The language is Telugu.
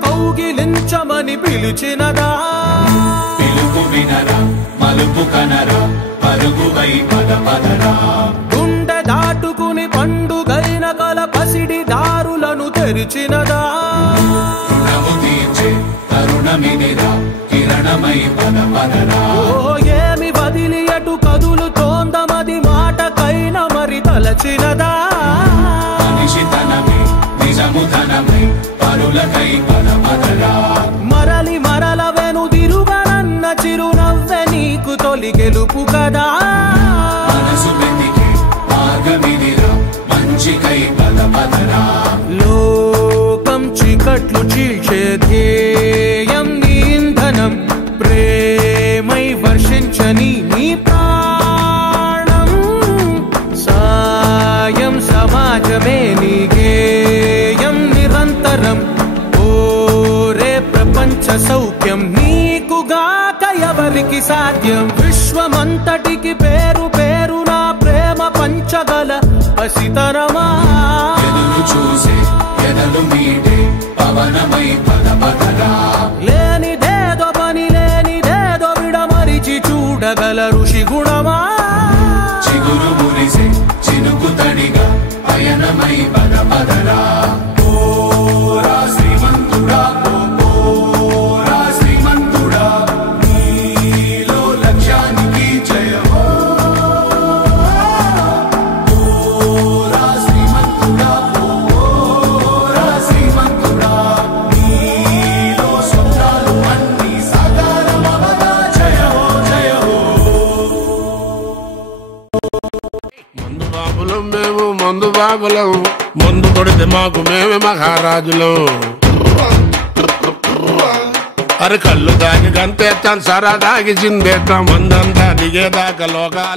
కౌగిలించమని పిలిచినదా పిలుపు వినరా మలుపు కనరా పరుగువై పద పదరా గుండె దాటుకుని పండుగైన కల పసిడి దారులను తెరిచినదా రుణము తీర్చే తరుణమిదిరా కిరణమై పద పదరా ఓ ఏమి వదిలి అటు కదులుతోందమది మాటకైన మరి తలచినదా మనిషితనమే నిజముతనమై పరులకై పద పదరా మరలి మరల వెనుదిరుగనన్న చిరునవ్వె నీకు తొలి గెలుపు కదా మనసు వెతికే మార్గమిదిరా మంచికై పద పదరా లోకం చీకట్లు చీల్చే ధ్యేయం నీ ఇంధనం ప్రేమై వర్షించని నీ ప్రాణం సాయం సమాజమే నీ గేయం నిరంతరం ఓరే ప్రపంచ సౌఖ్యం నీకుగాక ఎవరికి సాధ్యం విశ్వమంతటికి పేరు పేరు నా ప్రేమ పంచగల పసితరమా ఎదురు చూసే ఎదలు మీటే పవనమై పద పదరా లేనిదేదో పని లేనిదేదో విడమరిచి చూడగల ఋషి గుణమా చిగురు మురిసే చినుకు తడిగా పయనమై పద పదరా ఓరా శ్రీమంతుడా ఓరా శ్రీమంతుడా నీలో లక్ష్యానికి జయమో ఓరా శ్రీమంతుడా ఓరా శ్రీమంతుడా నీలో స్వప్నాలు అన్నీ సాకారమవగా జయమో జయమో మందు బాబులం మేము మందు బాబులం మందు కొడితే మాకు మేమే మహారాజులం అరే కళ్ళు దాగి గంతేస్తాం సరా దాగి చిందేస్తాం మందంతా దిగేదాకా లోకాలు